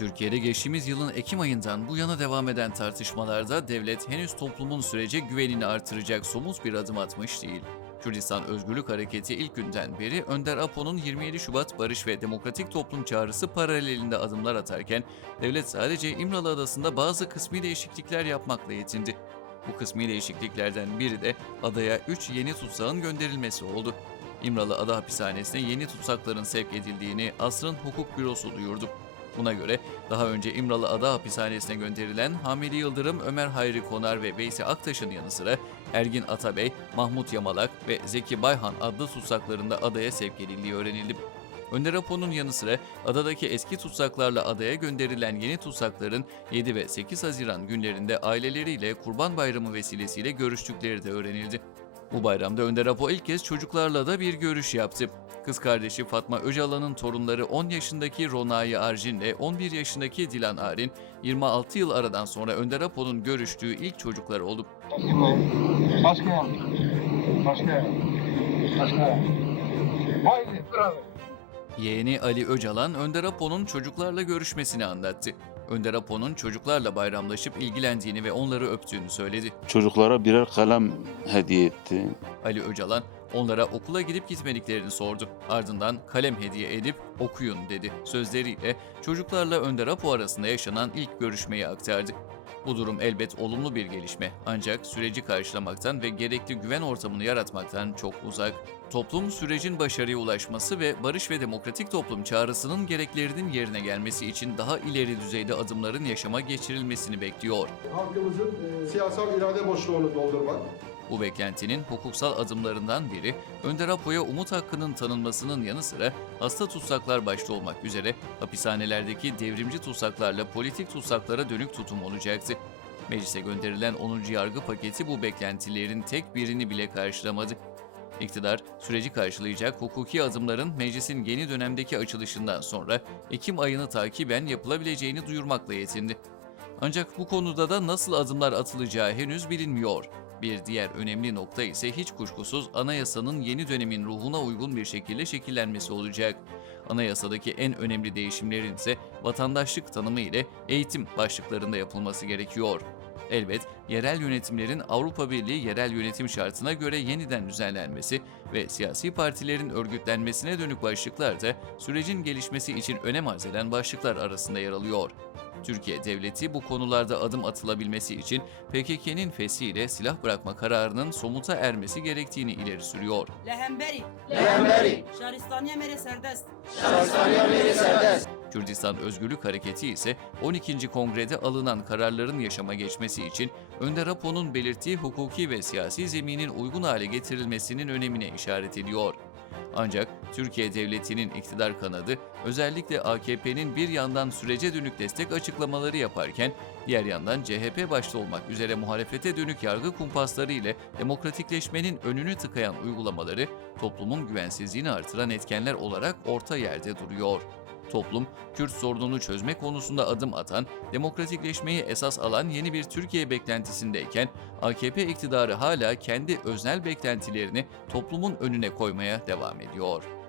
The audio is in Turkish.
Türkiye'de geçtiğimiz yılın Ekim ayından bu yana devam eden tartışmalarda devlet henüz toplumun sürece güvenini artıracak somut bir adım atmış değil. Kürdistan Özgürlük Hareketi ilk günden beri Önder Apo'nun 27 Şubat Barış ve Demokratik Toplum çağrısı paralelinde adımlar atarken devlet sadece İmralı Adası'nda bazı kısmi değişiklikler yapmakla yetindi. Bu kısmi değişikliklerden biri de adaya 3 yeni tutsağın gönderilmesi oldu. İmralı Ada Hapishanesi'ne yeni tutsakların sevk edildiğini Asrın Hukuk Bürosu duyurdu. Buna göre daha önce İmralı Ada Hapishanesi'ne gönderilen Hamidi Yıldırım, Ömer Hayri Konar ve Veysi Aktaş'ın yanı sıra Ergin Atabey, Mahmut Yamalak ve Zeki Bayhan adlı tutsaklarında adaya sevk edildiği öğrenildi. Önder Apo'nun yanı sıra adadaki eski tutsaklarla adaya gönderilen yeni tutsakların 7 ve 8 Haziran günlerinde aileleriyle Kurban Bayramı vesilesiyle görüştükleri de öğrenildi. Bu bayramda Önder Apo ilk kez çocuklarla da bir görüş yaptı. Kız kardeşi Fatma Öcalan'ın torunları 10 yaşındaki Ronayi Arjin ile 11 yaşındaki Dilan Arin, 26 yıl aradan sonra Önder Apo'nun görüştüğü ilk çocuklar oldu. Başka yer. Başka yer. Başka yer. Haydi bravo. Yeğeni Ali Öcalan, Önder Apo'nun çocuklarla görüşmesini anlattı. Önder Apo'nun çocuklarla bayramlaşıp ilgilendiğini ve onları öptüğünü söyledi. Çocuklara birer kalem hediye etti. Ali Öcalan, onlara okula gidip gitmediklerini sordu. Ardından kalem hediye edip okuyun dedi. Sözleriyle çocuklarla Önder Apo arasında yaşanan ilk görüşmeyi aktardı. Bu durum elbet olumlu bir gelişme ancak süreci karşılamaktan ve gerekli güven ortamını yaratmaktan çok uzak. Toplum sürecin başarıya ulaşması ve barış ve demokratik toplum çağrısının gereklerinin yerine gelmesi için daha ileri düzeyde adımların yaşama geçirilmesini bekliyor. halkımızın e, siyasal irade boşluğunu doldurmak. Bu beklentinin hukuksal adımlarından biri Önder Apo'ya umut hakkının tanınmasının yanı sıra hasta tutsaklar başta olmak üzere hapishanelerdeki devrimci tutsaklarla politik tutsaklara dönük tutum olacaktı. Meclise gönderilen 10. yargı paketi bu beklentilerin tek birini bile karşılamadı. İktidar, süreci karşılayacak hukuki adımların meclisin yeni dönemdeki açılışından sonra Ekim ayını takiben yapılabileceğini duyurmakla yetindi. Ancak bu konuda da nasıl adımlar atılacağı henüz bilinmiyor. Bir diğer önemli nokta ise hiç kuşkusuz anayasanın yeni dönemin ruhuna uygun bir şekilde şekillenmesi olacak. Anayasadaki en önemli değişimlerin ise vatandaşlık tanımı ile eğitim başlıklarında yapılması gerekiyor. Elbet yerel yönetimlerin Avrupa Birliği yerel yönetim şartına göre yeniden düzenlenmesi ve siyasi partilerin örgütlenmesine dönük başlıklar da sürecin gelişmesi için önem arz eden başlıklar arasında yer alıyor. Türkiye devleti bu konularda adım atılabilmesi için PKK'nin fesiyle silah bırakma kararının somuta ermesi gerektiğini ileri sürüyor. Lehemberi. Lehemberi. Şaristaniye mere serdest. Şaristaniye mere serdest. Kürdistan Özgürlük Hareketi ise 12. kongrede alınan kararların yaşama geçmesi için Önder Apo'nun belirttiği hukuki ve siyasi zeminin uygun hale getirilmesinin önemine işaret ediyor. Ancak Türkiye Devleti'nin iktidar kanadı özellikle AKP'nin bir yandan sürece dönük destek açıklamaları yaparken diğer yandan CHP başta olmak üzere muhalefete dönük yargı kumpasları ile demokratikleşmenin önünü tıkayan uygulamaları toplumun güvensizliğini artıran etkenler olarak orta yerde duruyor. Toplum, Kürt sorununu çözme konusunda adım atan, demokratikleşmeyi esas alan yeni bir Türkiye beklentisindeyken AKP iktidarı hala kendi öznel beklentilerini toplumun önüne koymaya devam ediyor.